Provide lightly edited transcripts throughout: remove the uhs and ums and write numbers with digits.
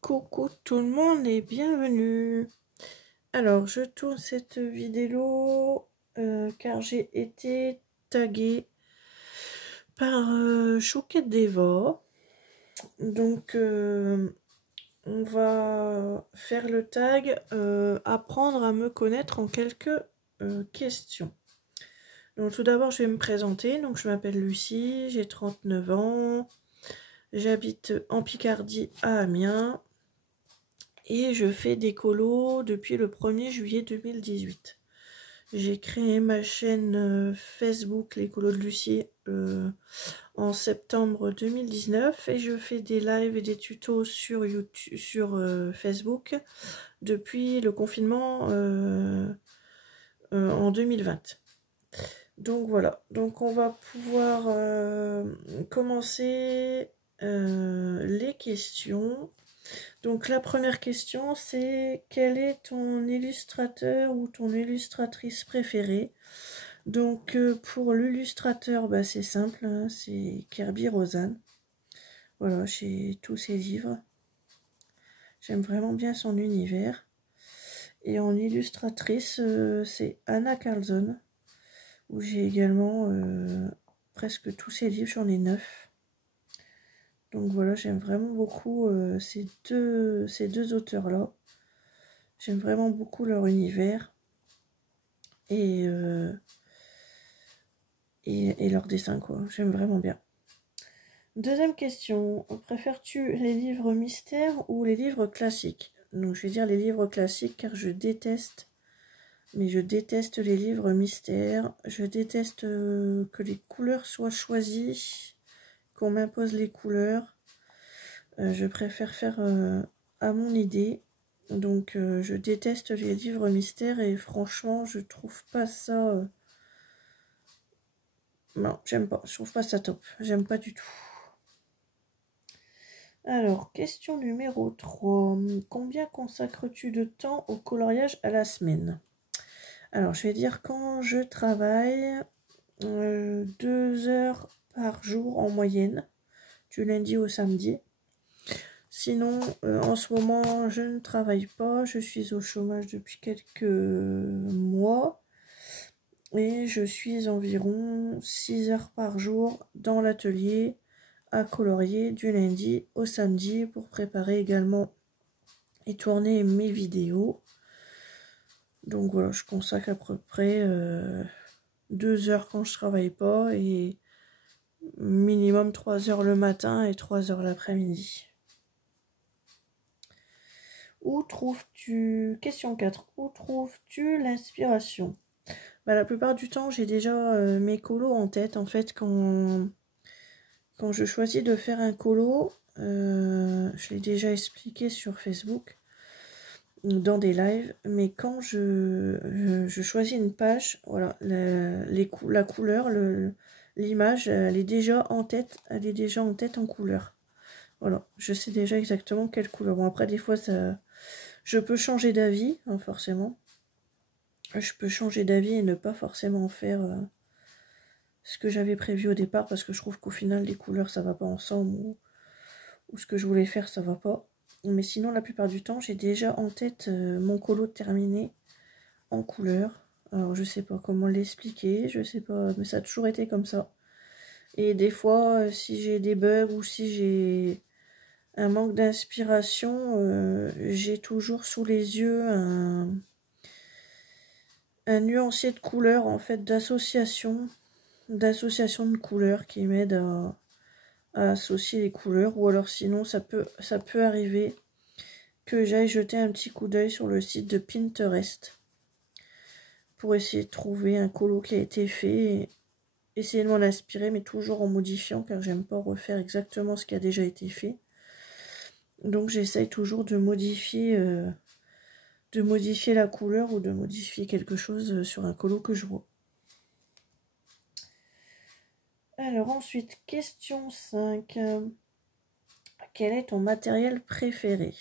Coucou tout le monde et bienvenue. Alors je tourne cette vidéo car j'ai été taguée par Chouquette Deva. Donc on va faire le tag apprendre à me connaître en quelques questions. Donc tout d'abord je vais me présenter. Donc je m'appelle Lucie, j'ai 39 ans, j'habite en Picardie à Amiens. Et je fais des colos depuis le 1er juillet 2018. J'ai créé ma chaîne Facebook Les Colos de Lucie en septembre 2019 et je fais des lives et des tutos sur YouTube, sur Facebook depuis le confinement en 2020. Donc voilà, donc on va pouvoir commencer les questions. Donc la première question, c'est quel est ton illustrateur ou ton illustratrice préférée? Donc pour l'illustrateur, bah, c'est simple, hein, c'est Kerby Rosanes. Voilà, j'ai tous ses livres. J'aime vraiment bien son univers. Et en illustratrice, c'est Anna Carlzon, où j'ai également presque tous ses livres, j'en ai 9. Donc voilà, j'aime vraiment beaucoup ces deux auteurs-là. J'aime vraiment beaucoup leur univers et leur dessin, quoi. J'aime vraiment bien. Deuxième question, préfères-tu les livres mystères ou les livres classiques? Donc je vais dire les livres classiques car je déteste les livres mystères. Je déteste que les couleurs soient choisies, qu'on m'impose les couleurs. Je préfère faire à mon idée. Donc je déteste les livres mystères et franchement je trouve pas ça... non, j'aime pas, je trouve pas ça top, j'aime pas du tout. Alors, question numéro 3. Combien consacres-tu de temps au coloriage à la semaine? Alors, je vais dire quand je travaille 2 heures par jour en moyenne, du lundi au samedi. Sinon, en ce moment, je ne travaille pas. Je suis au chômage depuis quelques mois. Et je suis environ 6 heures par jour dans l'atelier à colorier du lundi au samedi pour préparer également et tourner mes vidéos. Donc voilà, je consacre à peu près 2 heures quand je travaille pas et minimum 3 heures le matin et 3 heures l'après-midi. Où trouves-tu, question 4, où trouves-tu l'inspiration? Bah, la plupart du temps, j'ai déjà mes colos en tête. En fait, quand je choisis de faire un colo, je l'ai déjà expliqué sur Facebook, dans des lives, mais quand je choisis une page, voilà, la couleur, l'image, elle est déjà en tête en couleur. Voilà, je sais déjà exactement quelle couleur. Bon, après, des fois, je peux changer d'avis, hein, forcément. Je peux changer d'avis et ne pas forcément faire ce que j'avais prévu au départ, parce que je trouve qu'au final, les couleurs, ça va pas ensemble, ou ce que je voulais faire, ça va pas. Mais sinon, la plupart du temps, j'ai déjà en tête mon colo terminé en couleur. Alors, je sais pas comment l'expliquer, je sais pas, mais ça a toujours été comme ça. Et des fois, si j'ai des bugs ou si j'ai un manque d'inspiration, j'ai toujours sous les yeux un nuancier de couleurs, en fait, d'association de couleurs qui m'aide à associer les couleurs. Ou alors sinon, ça peut arriver que j'aille jeter un petit coup d'œil sur le site de Pinterest pour essayer de trouver un colo qui a été fait et essayer de m'en inspirer, mais toujours en modifiant, car j'aime pas refaire exactement ce qui a déjà été fait. Donc j'essaye toujours de modifier la couleur ou de modifier quelque chose sur un colo que je vois. Alors ensuite, question 5. Quel est ton matériel préféré?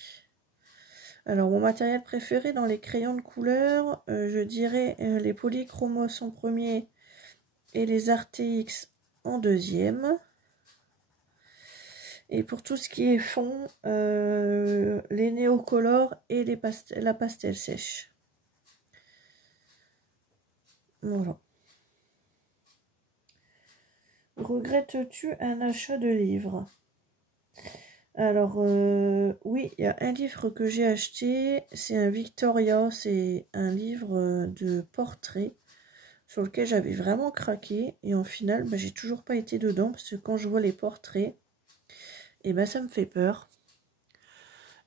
Alors mon matériel préféré dans les crayons de couleur, je dirais les Polychromos en premier et les Arteix en deuxième. Et pour tout ce qui est fond, les néocolores et la pastel sèche. Voilà. Regrettes-tu un achat de livres? Alors, oui, il y a un livre que j'ai acheté, c'est un Victoria, c'est un livre de portraits sur lequel j'avais vraiment craqué. Et en final, bah, j'ai toujours pas été dedans parce que quand je vois les portraits, et ben ça me fait peur.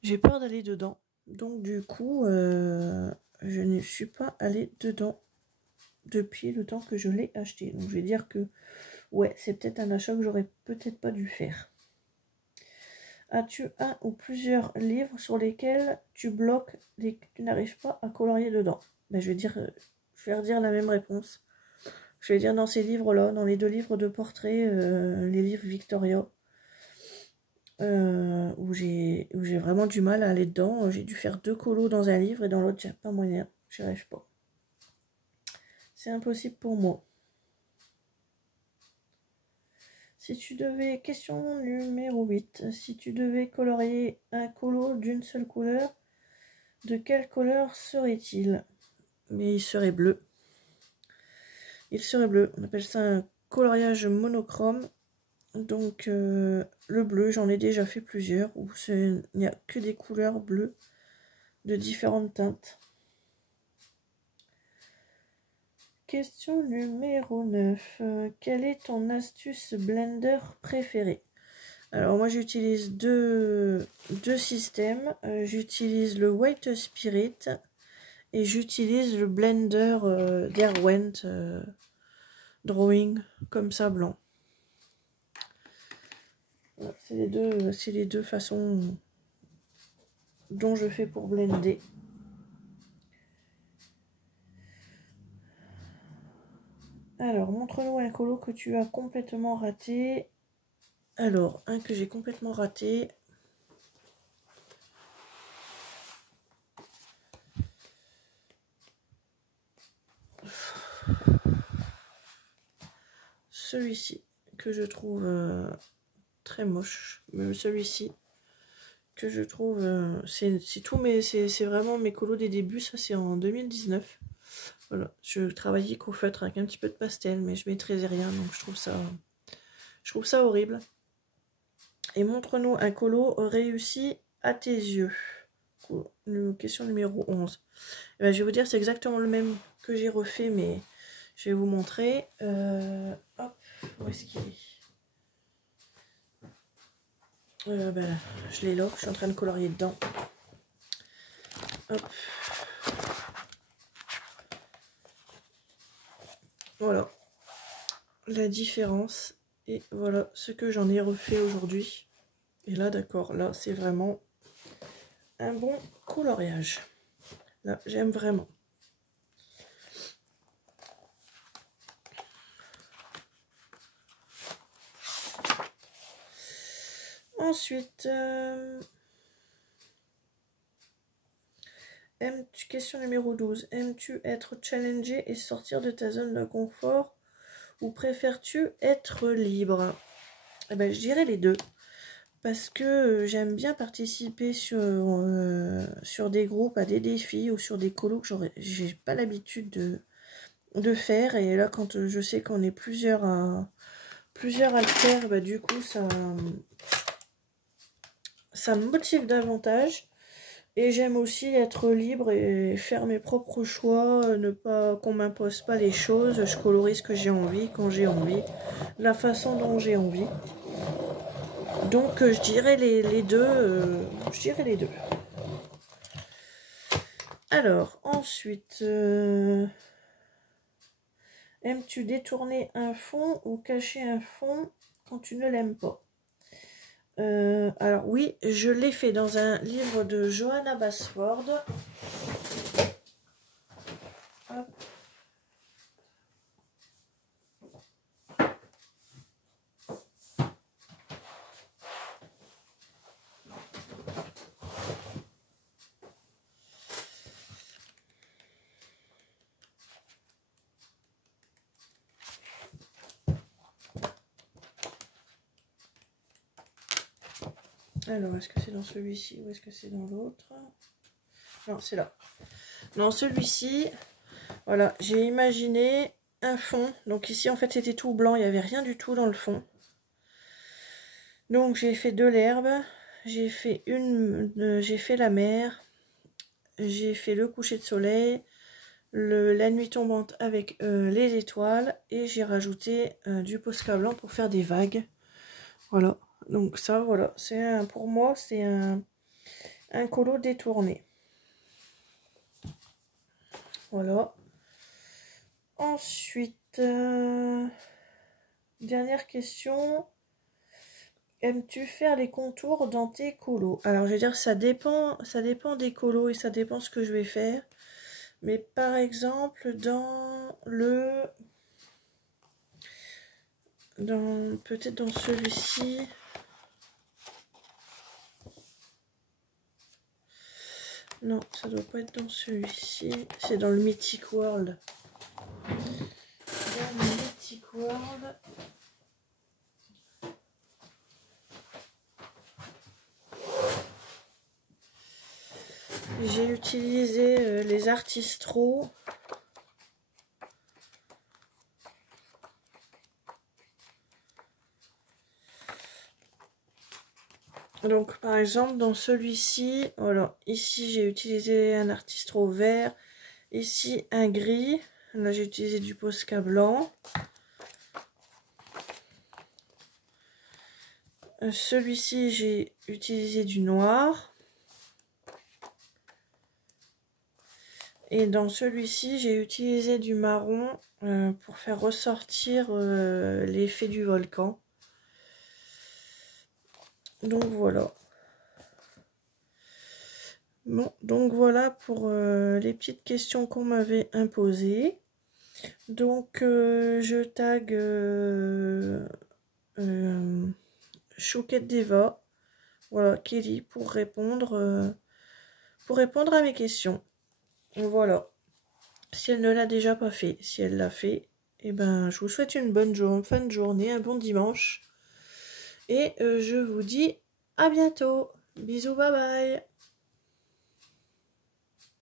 J'ai peur d'aller dedans. Donc du coup, je ne suis pas allée dedans depuis le temps que je l'ai acheté. Donc je vais dire que, ouais, c'est peut-être un achat que j'aurais peut-être pas dû faire. As-tu un ou plusieurs livres sur lesquels tu bloques et que tu n'arrives pas à colorier dedans? Ben, je vais redire la même réponse. Je vais dire dans ces livres-là, dans les 2 livres de portraits, les livres Victoria, où j'ai vraiment du mal à aller dedans. J'ai dû faire 2 colos dans un livre et dans l'autre, j'ai pas moyen. J'y arrive pas. C'est impossible pour moi. Si tu devais, question numéro 8, si tu devais colorier un colo d'une seule couleur, de quelle couleur serait-il? Mais il serait bleu. Il serait bleu. On appelle ça un coloriage monochrome. Donc le bleu, j'en ai déjà fait plusieurs où il n'y a que des couleurs bleues de différentes teintes. Question numéro 9. Quelle est ton astuce blender préférée? Alors moi j'utilise deux systèmes. J'utilise le White Spirit et j'utilise le blender Derwent Drawing comme ça blanc. Voilà, c'est les deux façons dont je fais pour blender. Alors, montre-nous un colo que tu as complètement raté. Alors, un que j'ai complètement raté. Celui-ci, que je trouve très moche. Même celui-ci, que je trouve... c'est tout, mais c'est vraiment mes colos des débuts. Ça, c'est en 2019. Voilà, je travaillais qu'au feutre avec un petit peu de pastel, mais je maîtrisais rien, donc je trouve ça horrible. Et montre-nous un colo réussi à tes yeux. Question numéro 11. Et ben, je vais vous dire, c'est exactement le même que j'ai refait, mais je vais vous montrer. Hop, où est-ce qu'il est, ben, je l'ai là, je suis en train de colorier dedans. Hop. Voilà la différence. Et voilà ce que j'en ai refait aujourd'hui. Et là, d'accord, là, c'est vraiment un bon coloriage. Là, j'aime vraiment. Ensuite, question numéro 12. Aimes-tu être challengé et sortir de ta zone de confort ou préfères-tu être libre? Eh ben, je dirais les deux. Parce que j'aime bien participer sur des groupes, à des défis ou sur des colos que j'ai pas l'habitude de faire. Et là, quand je sais qu'on est plusieurs à le faire, bah, du coup, ça me motive davantage. Et j'aime aussi être libre et faire mes propres choix, ne pas qu'on m'impose pas les choses. Je colorise ce que j'ai envie, quand j'ai envie, la façon dont j'ai envie. Donc je dirais les deux. Je dirais les deux. Alors, ensuite, aimes-tu détourner un fond ou cacher un fond quand tu ne l'aimes pas? Alors oui, je l'ai fait dans un livre de Johanna Basford. Hop. Alors, est-ce que c'est dans celui-ci ou est-ce que c'est dans l'autre? Non, c'est là. Dans celui-ci, voilà, j'ai imaginé un fond. Donc ici, en fait, c'était tout blanc. Il n'y avait rien du tout dans le fond. Donc, j'ai fait de l'herbe. J'ai fait j'ai fait la mer. J'ai fait le coucher de soleil. La nuit tombante avec les étoiles. Et j'ai rajouté du Posca blanc pour faire des vagues. Voilà. Donc ça, voilà. Pour moi, c'est un colo détourné. Voilà. Ensuite, dernière question. Aimes-tu faire les contours dans tes colos? Alors, je vais dire, ça dépend des colos et ça dépend ce que je vais faire. Mais par exemple, peut-être dans celui-ci. Non, ça doit pas être dans celui-ci. C'est dans le Mythic World. Dans le Mythic World. J'ai utilisé les Artistro. Donc par exemple dans celui-ci, voilà, ici j'ai utilisé un Artistro vert, ici un gris, là j'ai utilisé du Posca blanc. Celui-ci j'ai utilisé du noir. Et dans celui-ci j'ai utilisé du marron pour faire ressortir l'effet du volcan. Donc voilà. Bon, donc voilà pour les petites questions qu'on m'avait imposées. Donc je tag Chouquette Deva, voilà, Kelly, pour répondre à mes questions. Voilà. Si elle ne l'a déjà pas fait, si elle l'a fait, eh ben, je vous souhaite une bonne fin de journée, un bon dimanche. Et je vous dis à bientôt. Bisous, bye bye.